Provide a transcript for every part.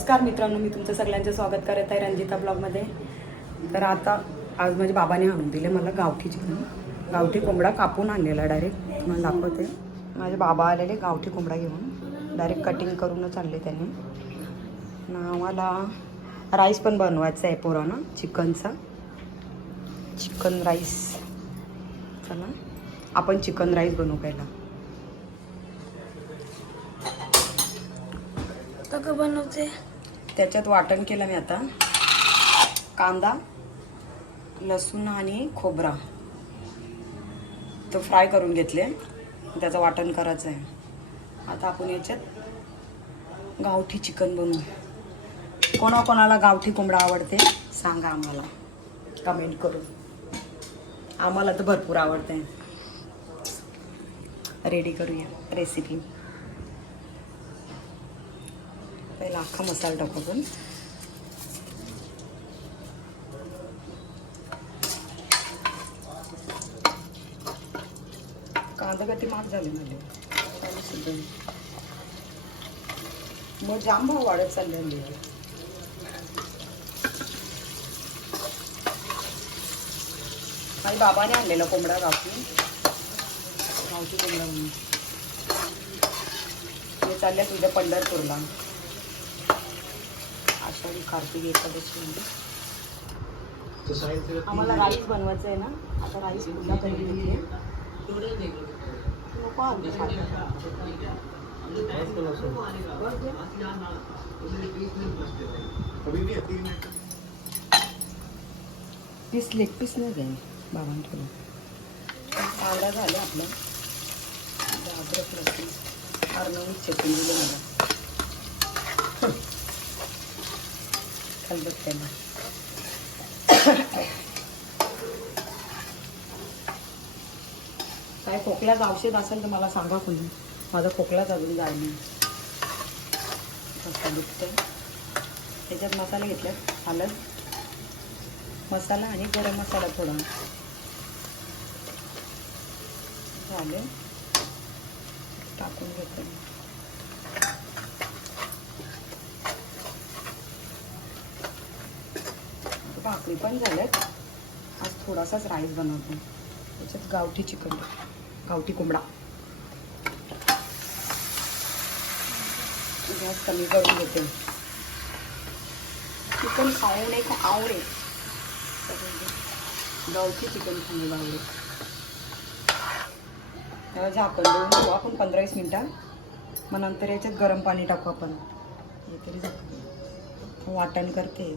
नमस्कार मित्रांनो, मी तुमचं सगळ्यांचं स्वागत करत आहे रंजिता ब्लॉगमध्ये. तर आता आज माझ्या बाबाने आणून दिले मला गावठी कोंबडा कापून आणलेला डायरेक्ट. तुम्हाला दाखवते. माझे बाबा आलेले गावठी कोंबडा घेऊन डायरेक्ट कटिंग करूनच आणले त्यांनी. आम्हाला राईस पण बनवायचा आहे पोरांना, चिकन राईस. चला आपण चिकन राईस बनवू पहिला. का बनवते त्याच्यात वाटण केलं मी आता. कांदा, लसूण आणि खोबरा तो फ्राय करून घेतले. त्याचं वाटण करायचं आहे. आता आपण याच्यात गावठी चिकन बनवू. कोणाकोणाला गावठी कोंबडा आवडते सांगा आम्हाला कमेंट करून. आम्हाला तर भरपूर आवडते. रेडी करूया रेसिपी. पहिला अख्खा मसाला टाकू आपण. कांदा गती महाग झाले म्हणजे मग जाम भाव वाढत चालले. माझ्या बाबाने आणलेला कोंबडा गावठी कोंबडा म्हणून. हे चालले तुझ्या पंढरपूरला आषाढी कार्तिक एकादशी. आम्हाला राईस बनवायचं आहे ना. आता राईस पुन्हा करून घेतली. नको पीस लेग पीस नाही जाईल बाबांनी ठेवलं. कांदा झालं आपलं. अद्रक लसूण अर्नवून चेकून दिलं मला खलबत्त्याला. काय खोकल्याचं औषध असेल तर मला सांगा कोणी. माझा खोकलाच अजून जाय नाही. त्याच्यात मसाले घेतल्यात. हळद मसाला आणि गरम मसाला थोडा झाले टाकून घेतो. भाकरी पण झाल्यात. आज थोडासाच राईस बनवतो. त्याच्यात गावठी कोंबडा. गॅस कमी करून घेते. चिकन खाऊ नये का आवडे. गावठी चिकन खायला आवडे. त्याला झाकण देऊन ठेवू आपण 15-20 मिनटं. मग नंतर याच्यात गरम पाणी टाकू आपण. हे तरी झाकण वाटण करते.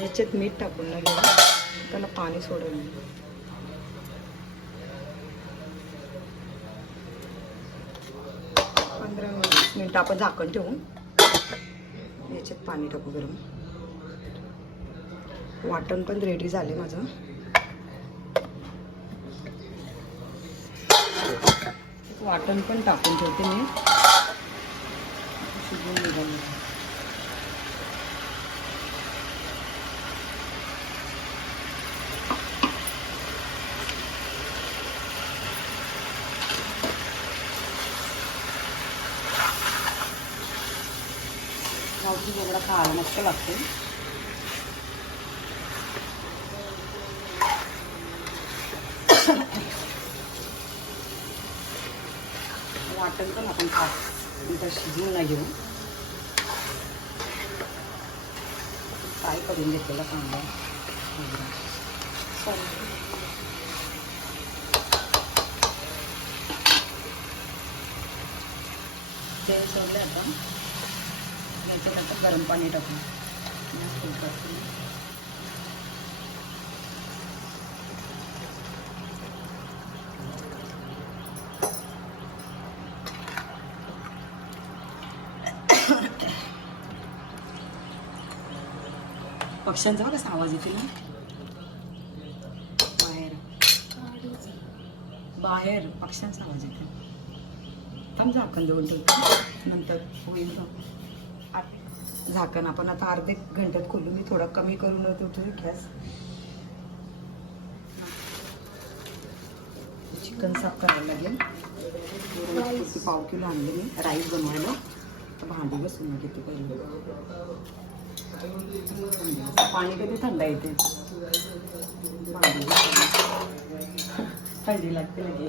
याच्यात मीठ टाकून ना घेऊ. त्याला पाणी सोडून 15-20 मिनटं आपण झाकण ठेवून याच्यात पाणी टाकू गरम. वाटण पण रेडी झाले माझं. वाटण पण टाकून ठेवते मी. शिजवून निघालं. गावठी कोंबडा खायला मस्त लागते. वाटण पण आपण नंतर शिजवून नाही घेऊ. फ्राय करून घेतलेला कांदा. तेल सोडले आपण. याच्यानंतर गरम पाणी टाकून पक्ष्यांचा कसा आवाज येते ना बाहेर पक्ष्यांचा आवाज येते. थांब झाकण देऊन ठेवतो नंतर होईल. झाकण आपण आता अर्धे घंट्यात खोलून. मी थोडा कमी करून ठेवतो गॅस. चिकन साफ करायला लागेल. किती पाव किलो आणले मी राईस बनवायला. तर भांडी बसून घेते पहिले. पाणी कधी थंड येते, भांडी थंडी लागते लगे.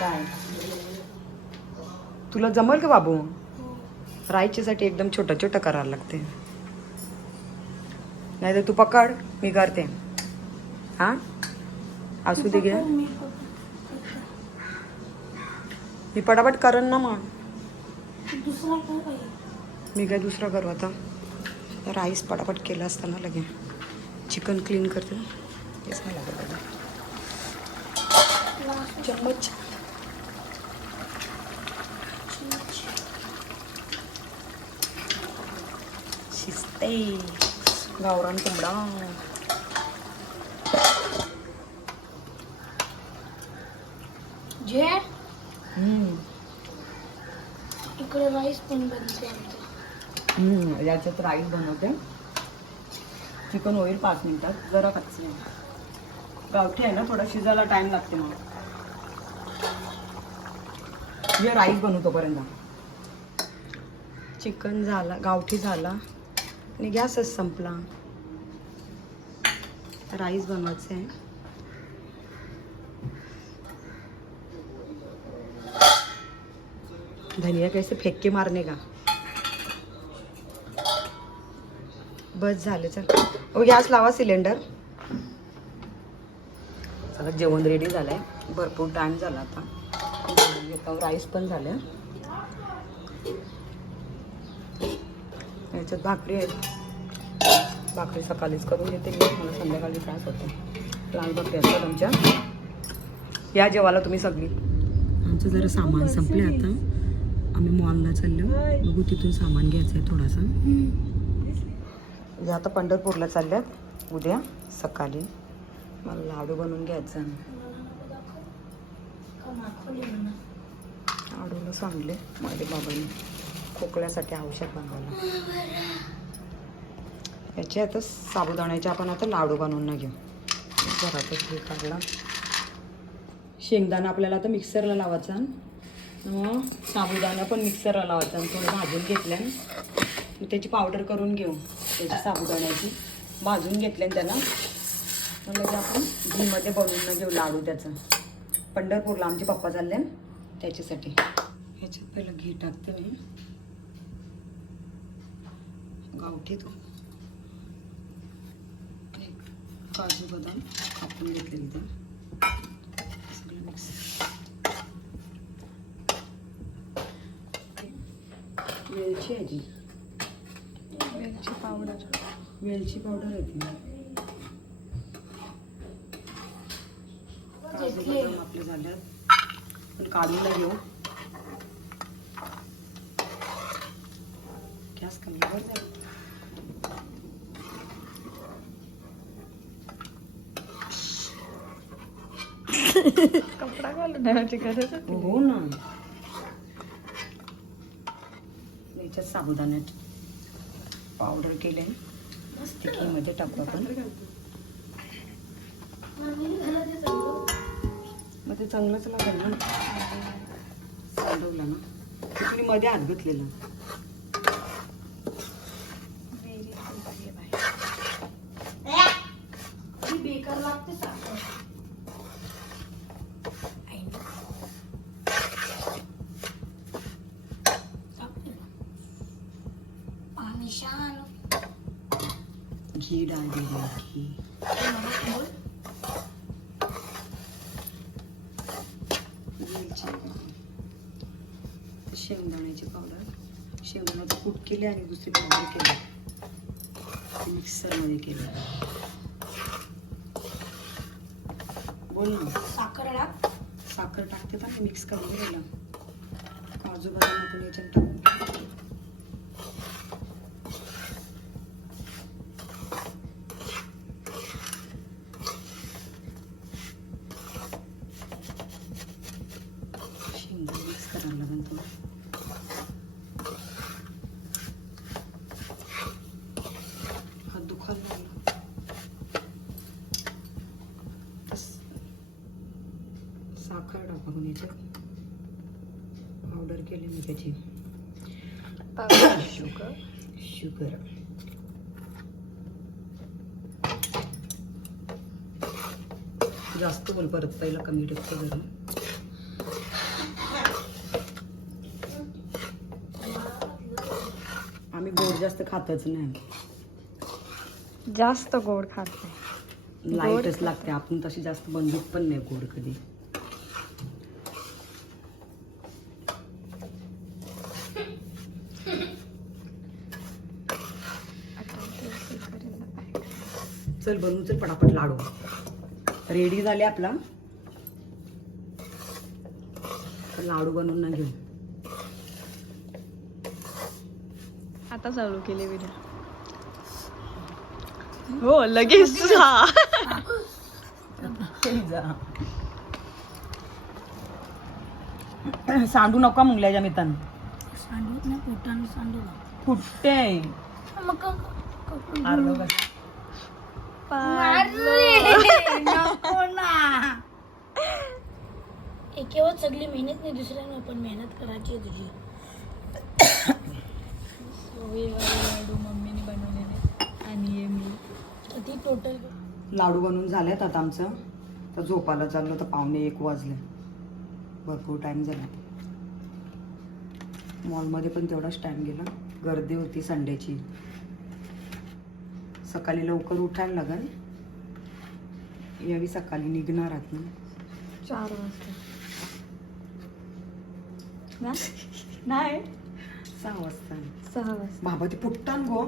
काय तुला जमल का बाबू? राईच्यासाठी एकदम छोटं छोटं करायला लागते. नाही तर तू पकड, मी करते. हा असू दे घे, मी पटापट करण ना. मग मी काय दुसरं करू आता? राईस पटापट केला असताना लगे चिकन क्लीन करते. हेच नाही लागत चम्मच. शिजते गावरान कोंबडा. जे इकडे राईस पण बनते. याच्यात राईस बनवते. चिकन होईल 5 मिनिटात. जरा कच्ची गावठी आहे ना, थोडा शिजायला टाइम लागते. मग हे राईस बनवतोपर्यंत चिकन झाला, गावठी झाला आणि गॅसच संपला. राईस बनवायचं आहे. धनिया कैसे फेक के मारने का. बस झालं. चल ओ गॅस लावा, सिलेंडर. सगळं जेवण रेडी झालंय. भरपूर टाइम झाला आता. राईस पण झालं. याच्यात भाकरी आहेत. भाकरी सकाळीच करून घेते मी, मला संध्याकाळी त्रास होतो. लाल भाकरी असतात आमच्या. या जेवायला तुम्ही सगळी. आमचं जरा सामान संपले आता. आम्ही मॉलला चाललो. बघू तिथून सामान घ्यायचं आहे थोडासा. आता पंढरपूरला चालल्यात उद्या सकाळी. मला लाडू बनवून घ्यायचं. लाडूला सांगले माझ्या बाबांनी खोकल्यासाठी औषध बनवायला. याचे आता साबुदाण्याचे आपण आता लाडू बनवून घेऊ. घरातच हे काढला. शेंगदाणा आपल्याला आता मिक्सरला लावायचा. मग साबुदाणा पण मिक्सरला लावायचा. थोडं भाजून घेतल्याने त्याची पावडर करून घेऊ. त्याची साबुदाण्याची भाजून घेतल्याने त्याला म्हणजे आपण घीमध्ये बनवून घेऊ लाडू त्याचं. पंढरपूरला आमचे पप्पा चालले त्याच्यासाठी. ह्याच्यात पहिलं घी टाकते मी. गावठी तो काजू बदाम कापून घेतलेली ते सगळं मिक्स. वेलची आहे ती. वेलची पावडर आहे ती. काजू बदाम आपले झाल्यात. पण काढून घेऊ. गॅस कमी वर जाईल. कपडा घालून ठेवायची गरज. हो ना. याच्यात साबुदाण्यात पावडर केले. मध्ये टाकू आपण. मग ते चांगलंच लागेल ना. सांडवलं ना. तुम्ही मध्ये हात घेतलेला. बेकार लागते साखर. घी डाल दिले. घी शेंगदाण्याची पावडर. शेंगदाण्याचं कूट केले आणि दुसरी पावडर केली. मिक्सरमध्ये केले. बोल ना. साखर टाक. साखर टाकते तर मिक्स करून गेलं. काजू बदाम आपण याच्यात टाकू. मिक्स करायला लागेल तो. हात दुखायला लागला. शुगर. शुगर. जास्त बोल परत, पहिला कमी टाकतो जरा. आम्ही गोड जास्त खातच नाही, जास्त गोड खात नाही. लाईटच लागते. आपण तशी जास्त बनवत पण नाही गोड कधी. चल बनवू, चल पटापट लाडू. रेडी झाले आपला. तर लाडू बनवून ना घेऊ. आता चालू केले व्हिडिओ. हो लगेच. सांडू नका मुंगल्याच्या मितान. सांडूत ना पोटाने सांडू. फुटते मग अर्ध बस. एकेवर सगळी मेहनत नाही, दुसऱ्याने पण मेहनत करायची आहे तुझी. लाडू मम्मीने बनवलेले आणि हे मी किती टोटल. लाडू बनवून झालेत आता आमचं. तर झोपायला चाललो तर 1:45 वाजले. भरपूर टाइम झाला. मॉलमध्ये पण तेवढाच टाइम गेला. गर्दी होती संडेची. सकाळी लवकर उठायला लागेल. यावी सकाळी निघणार आहात ना 4 वाजता. नाही 6 वाजता. 6 वाजता. बाबा ते फुटतान गो.